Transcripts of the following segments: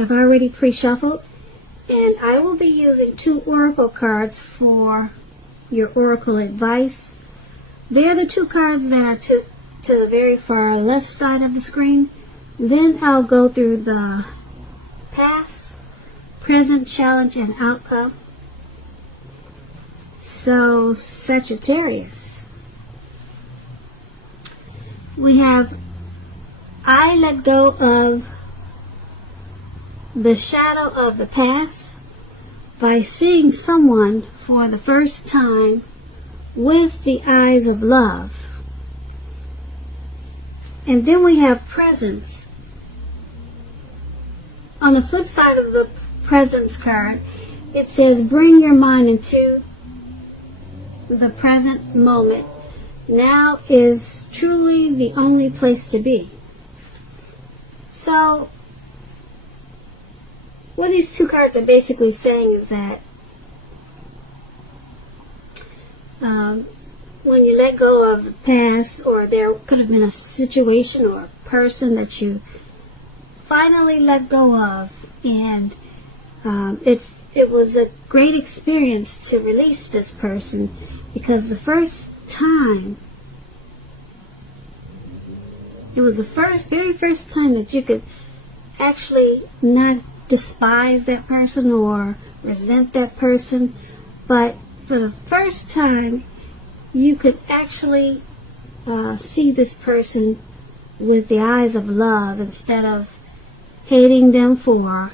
I've already pre-shuffled, and I will be using 2 oracle cards for your oracle advice. They're the 2 cards that are to the very far left side of the screen. Then I'll go through the past, present, challenge, and outcome. So, Sagittarius. We have, I let go of the shadow of the past by seeing someone for the first time with the eyes of love. And then we have presence. On the flip side of the presence card, it says bring your mind into the present moment. Now is truly the only place to be. So, what these 2 cards are basically saying is that when you let go of the past, or there could have been a situation or a person that you finally let go of, and it was a great experience to release this person, because the first time, it was the very first time that you could actually not despise that person or resent that person, but for the first time you could actually see this person with the eyes of love, instead of hating them for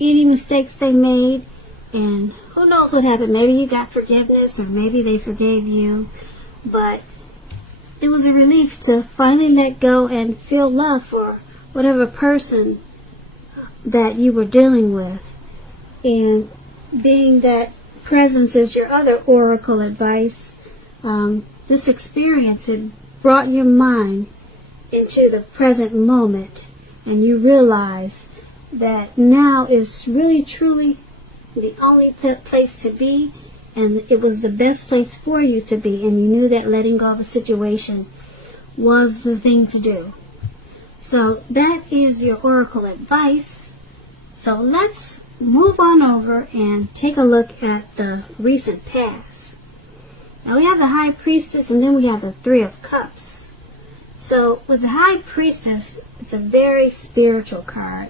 any mistakes they made. And who knows what happened? Maybe you got forgiveness, or maybe they forgave you, but it was a relief to finally let go and feel love for whatever person that you were dealing with. And being that presence is your other oracle advice, this experience, it brought your mind into the present moment, and you realize that now is really truly the only place to be, and it was the best place for you to be, and you knew that letting go of a situation was the thing to do. So that is your oracle advice. So let's move on over and take a look at the recent past. Now we have the High Priestess, and then we have the 3 of Cups. So with the High Priestess, it's a very spiritual card.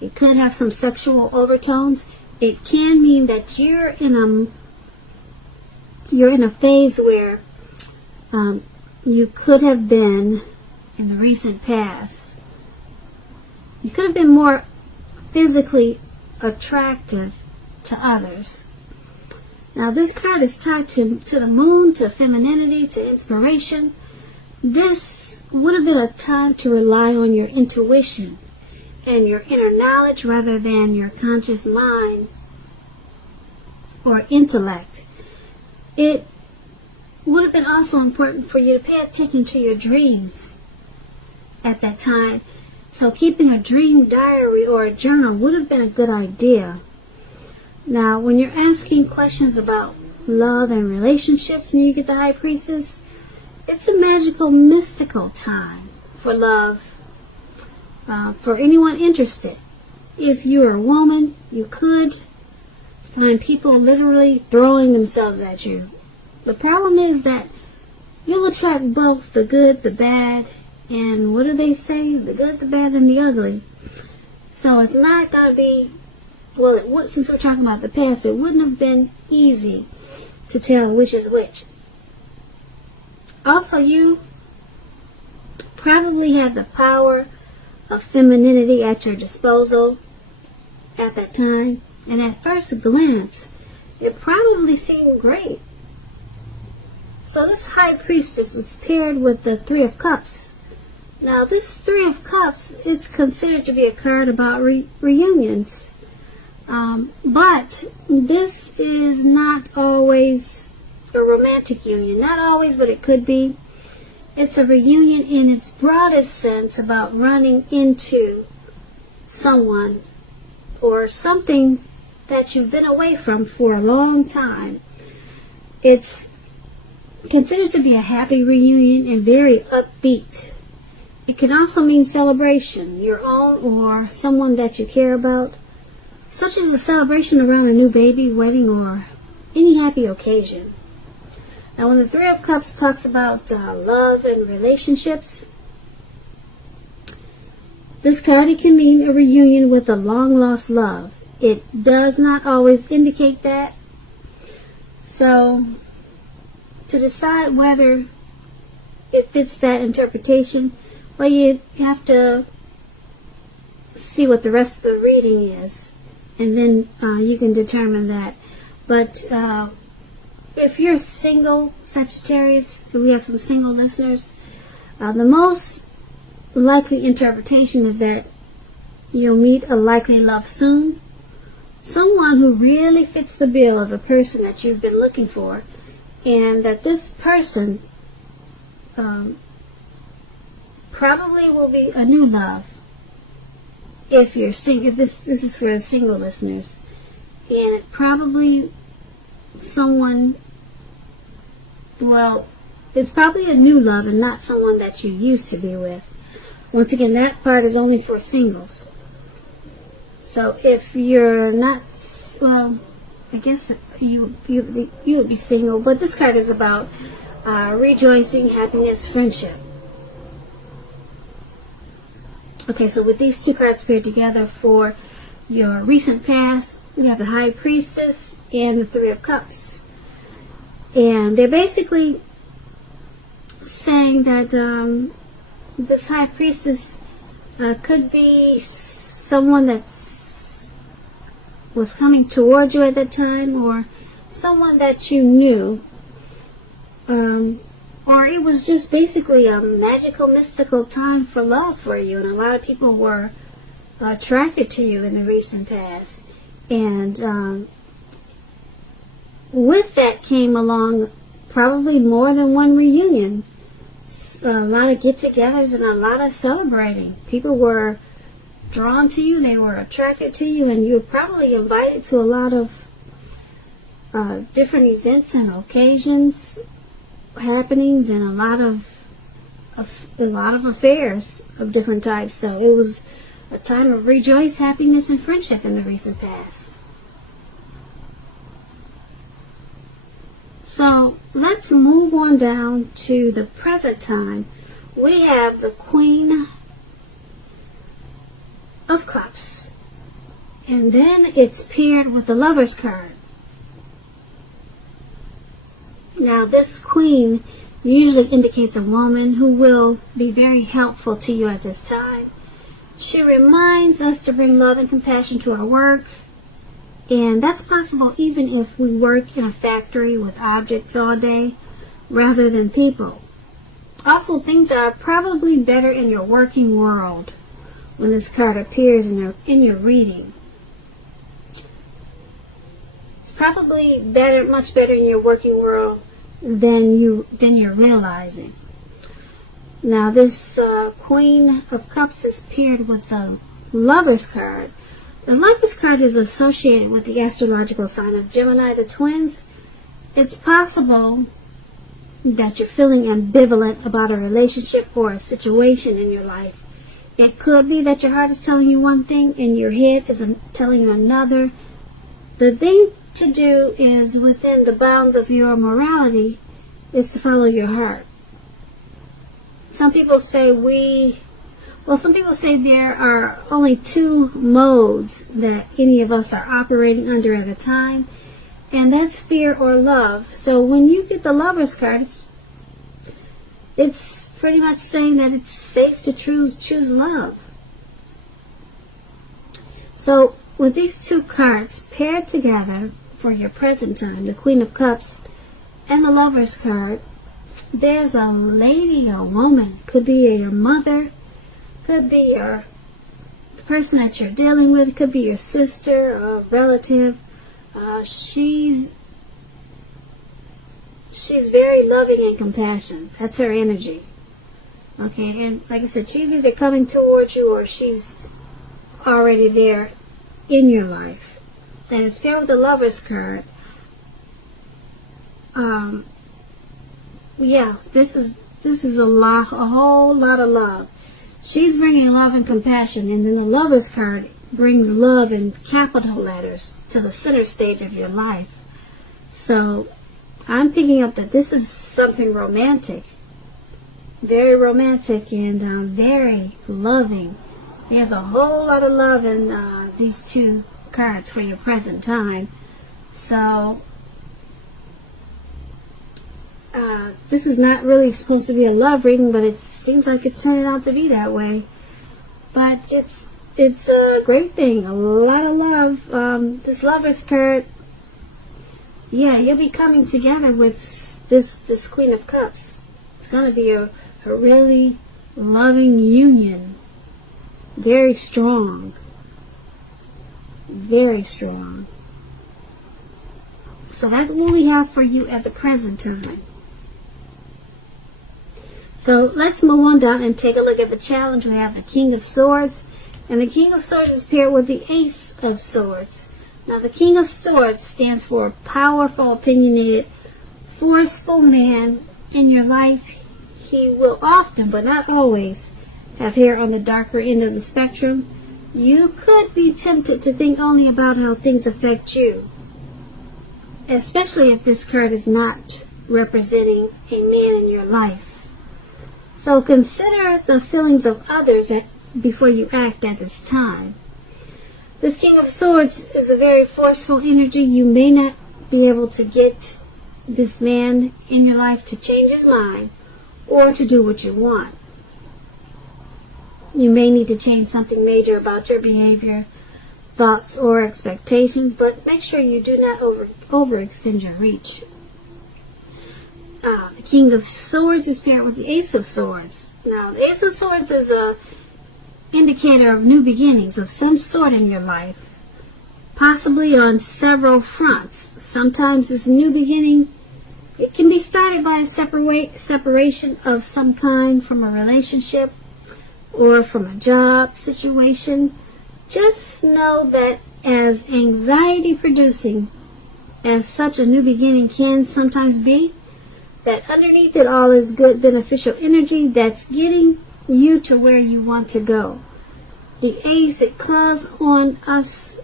It could have some sexual overtones. It can mean that you're in a phase where you could have been, in the recent past, you could have been more physically attractive to others. Now this card is tied to the moon, to femininity, to inspiration. This would have been a time to rely on your intuition and your inner knowledge rather than your conscious mind or intellect. It would have been also important for you to pay attention to your dreams at that time. So keeping a dream diary or a journal would have been a good idea. Now, when you're asking questions about love and relationships and you get the High Priestess, it's a magical, mystical time for love, for anyone interested. If you're a woman, you could find people literally throwing themselves at you. The problem is that you'll attract both the good, the bad, and what do they say? The good, the bad, and the ugly. So it's not going to be, well, since we're talking about the past, it wouldn't have been easy to tell which is which. Also, you probably had the power of femininity at your disposal at that time, and at first glance, it probably seemed great. So this High Priestess is paired with the 3 of Cups. Now this 3 of Cups, it's considered to be a card about reunions. But this is not always a romantic union. Not always, but it could be. It's a reunion in its broadest sense about running into someone or something that you've been away from for a long time. It's considered to be a happy reunion and very upbeat. It can also mean celebration, your own or someone that you care about, such as a celebration around a new baby, wedding, or any happy occasion. Now, when the Three of Cups talks about love and relationships, this card, it can mean a reunion with a long-lost love. It does not always indicate that. So, to decide whether it fits that interpretation, well, you have to see what the rest of the reading is, and then you can determine that. But if you're single, Sagittarius, and we have some single listeners, the most likely interpretation is that you'll meet a likely love soon. Someone who really fits the bill of the person that you've been looking for, and that this person probably will be a new love. If you're single, if this is for the single listeners, and probably someone, well, it's probably a new love and not someone that you used to be with. Once again, that part is only for singles. So if you're not, well, I guess you would be single, but this card is about rejoicing, happiness, friendship. Okay, so with these two cards paired together for your recent past, we have the High Priestess and the Three of Cups. And they're basically saying that this High Priestess could be someone that was coming toward you at that time, or someone that you knew, or it was just basically a magical, mystical time for love for you, and a lot of people were attracted to you in the recent past. And with that came along probably more than one reunion, a lot of get-togethers, and a lot of celebrating. People were drawn to you, they were attracted to you, and you were probably invited to a lot of different events and occasions, happenings, and a lot of affairs of different types. So it was a time of rejoice, happiness, and friendship in the recent past. So let's move on down to the present time. We have the Queen of Cups, and then it's paired with the Lover's card. Now, this Queen usually indicates a woman who will be very helpful to you at this time. She reminds us to bring love and compassion to our work, and that's possible even if we work in a factory with objects all day rather than people. Also, things are probably better in your working world when this card appears in your reading. It's probably better, much better in your working world than you're realizing. Now, this Queen of Cups is paired with the Lover's card. The Lover's card is associated with the astrological sign of Gemini, the twins. It's possible that you're feeling ambivalent about a relationship or a situation in your life. It could be that your heart is telling you one thing and your head is telling you another. The thing to do is, within the bounds of your morality, is to follow your heart. Some people say there are only two modes that any of us are operating under at a time, and that's fear or love. So when you get the Lover's card, it's pretty much saying that it's safe to choose love. So with these two cards paired together for your present time, the Queen of Cups and the Lover's card, there's a lady, a woman, could be your mother, could be the person that you're dealing with, could be your sister, a relative. She's very loving and compassionate. That's her energy. Okay, and like I said, she's either coming towards you or she's already there in your life. And it's paired with the Lover's card. Yeah, this is a whole lot of love. She's bringing love and compassion, and then the Lover's card brings love in capital letters to the center stage of your life. So I'm picking up that this is something romantic, very romantic and very loving. There's a whole lot of love in these two cards for your present time. So this is not really supposed to be a love reading, but it seems like it's turning out to be that way. But it's a great thing, a lot of love. This Lover's card, yeah, you'll be coming together with this Queen of Cups. It's going to be a really loving union. Very strong. Very strong. So that's what we have for you at the present time. So let's move on down and take a look at the challenge. We have the King of Swords. And the King of Swords is paired with the Ace of Swords. Now the King of Swords stands for a powerful, opinionated, forceful man in your life. He will often, but not always, have hair on the darker end of the spectrum. You could be tempted to think only about how things affect you, especially if this card is not representing a man in your life. So consider the feelings of others before you act at this time. This King of Swords is a very forceful energy. You may not be able to get this man in your life to change his mind or to do what you want. You may need to change something major about your behavior, thoughts, or expectations, but make sure you do not overextend your reach. The King of Swords is paired with the Ace of Swords. Now, the Ace of Swords is a indicator of new beginnings of some sort in your life, possibly on several fronts. Sometimes this new beginning, it can be started by a separation of some kind from a relationship or from a job situation. Just know that as anxiety producing as such a new beginning can sometimes be, that underneath it all is good beneficial energy that's getting you to where you want to go. The Ace, it calls on us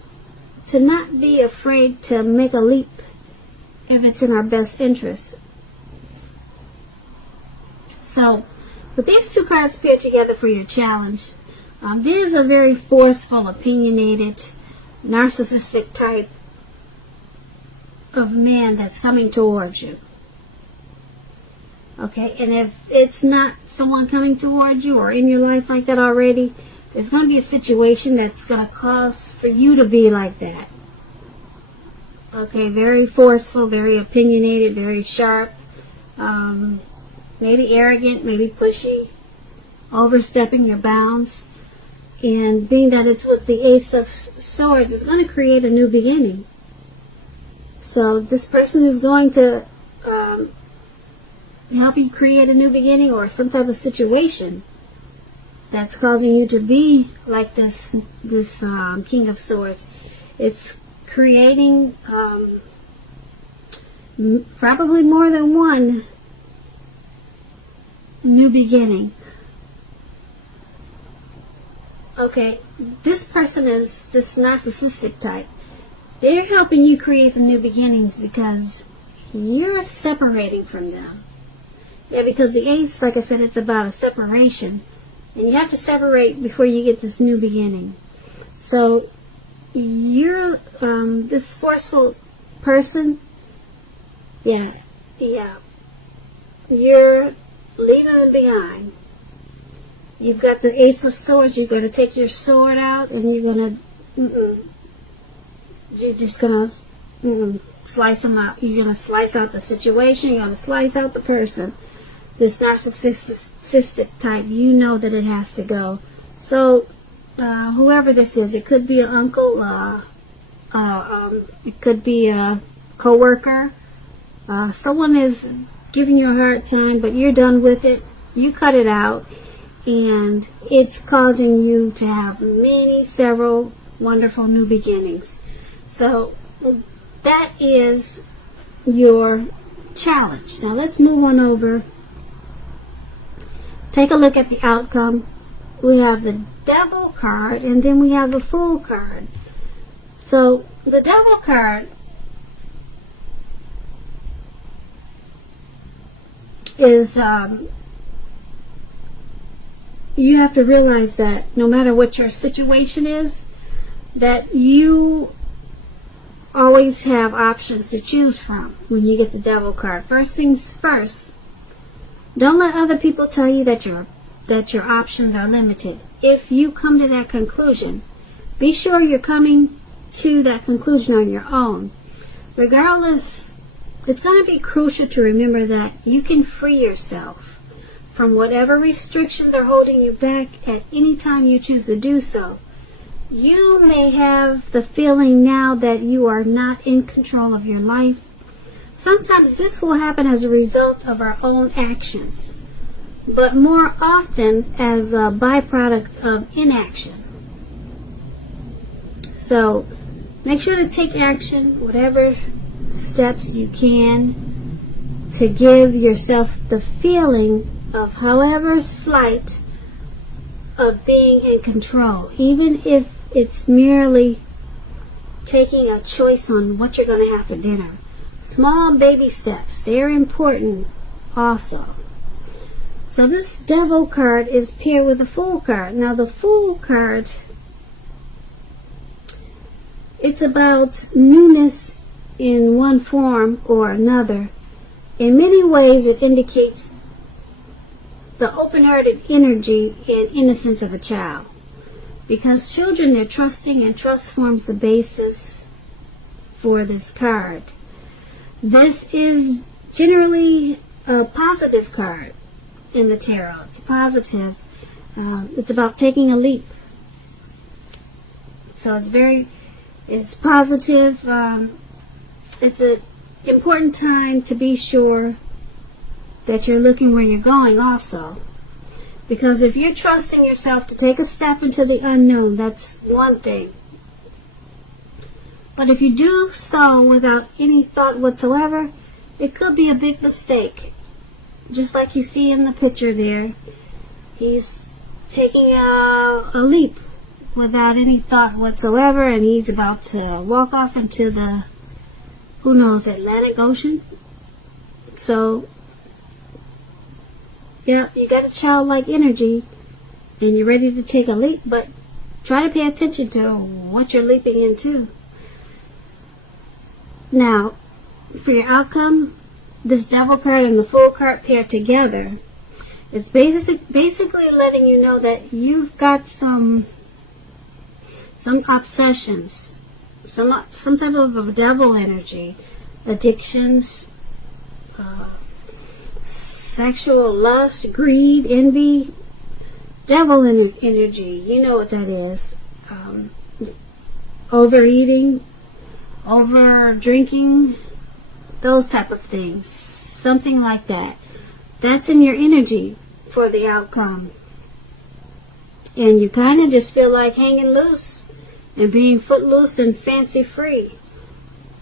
to not be afraid to make a leap if it's in our best interest. So, with these two cards paired together for your challenge, there's a very forceful, opinionated, narcissistic type of man that's coming towards you. Okay, and if it's not someone coming towards you or in your life like that already, there's going to be a situation that's going to cause for you to be like that. Okay, very forceful, very opinionated, very sharp, maybe arrogant, maybe pushy, overstepping your bounds. And being that it's with the Ace of Swords, it's going to create a new beginning. So this person is going to help you create a new beginning or some type of situation that's causing you to be like this King of Swords. It's creating probably more than one new beginning. Okay, this person is this narcissistic type. They're helping you create the new beginnings because you're separating from them. Yeah, because the Ace, like I said, it's about a separation. And you have to separate before you get this new beginning. So, you're this forceful person. Yeah. You're leaving them behind. You've got the Ace of Swords. You're going to take your sword out and you're going to, you're just going to slice them out. You're going to slice out the situation. You're going to slice out the person. This narcissistic type, you know that it has to go. So, whoever this is, it could be an uncle, it could be a co-worker. Someone is giving you a hard time, but you're done with it. You cut it out, and it's causing you to have several wonderful new beginnings. So, that is your challenge. Now, let's move on over. Take a look at the outcome. we have the Devil card, and then we have the Fool card. So the Devil card is you have to realize that no matter what your situation is, that you always have options to choose from when you get the Devil card. First things first, don't let other people tell you that your options are limited. If you come to that conclusion, be sure you're coming to that conclusion on your own. Regardless, it's going to be crucial to remember that you can free yourself from whatever restrictions are holding you back at any time you choose to do so. You may have the feeling now that you are not in control of your life. Sometimes this will happen as a result of our own actions, but more often as a byproduct of inaction. So make sure to take action, whatever steps you can, to give yourself the feeling of, however slight, of being in control, even if it's merely taking a choice on what you're going to have for dinner. Small baby steps, they're important also. So this Devil card is paired with the Fool card. Now the Fool card, it's about newness in one form or another. In many ways it indicates the open-hearted energy and innocence of a child. Because children, they're trusting, and trust forms the basis for this card. This is generally a positive card in the tarot. It's positive. It's about taking a leap. So it's positive. It's an important time to be sure that you're looking where you're going also. Because if you're trusting yourself to take a step into the unknown, that's one thing. But if you do so without any thought whatsoever, it could be a big mistake. Just like you see in the picture there, he's taking a leap without any thought whatsoever, and he's about to walk off into the, who knows, Atlantic Ocean. So yeah, you got a childlike energy and you're ready to take a leap, but try to pay attention to what you're leaping into. Now, for your outcome, this Devil card and the Fool card paired together, it's basically letting you know that you've got some obsessions, some type of a devil energy, addictions, sexual lust, greed, envy, devil energy. You know what that is. Overeating, over drinking, those type of things. Something like that. That's in your energy for the outcome. And you kind of just feel like hanging loose and being footloose and fancy free.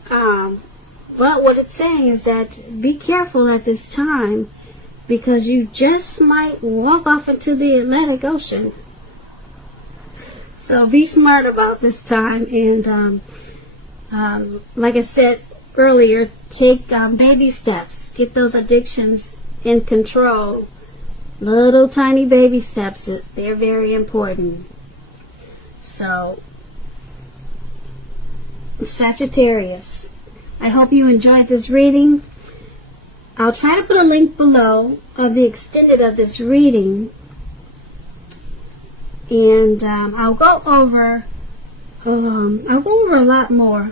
But what it's saying is that be careful at this time, because you just might walk off into the Atlantic Ocean. So be smart about this time, and like I said earlier, take baby steps. Get those addictions in control. Little tiny baby steps. They're very important. So, Sagittarius, I hope you enjoyed this reading. I'll try to put a link below of the extended of this reading, and I'll go over a lot more.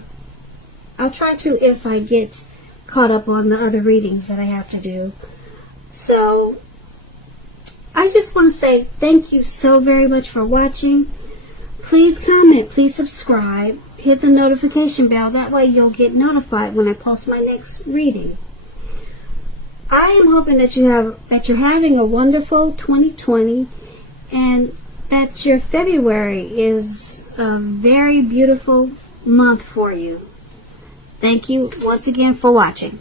I'll try to, if I get caught up on the other readings that I have to do. So I just want to say thank you so very much for watching. Please comment, please subscribe, hit the notification bell. That way you'll get notified when I post my next reading. I am hoping that you're having a wonderful 2020, and that your February is a very beautiful month for you. Thank you once again for watching.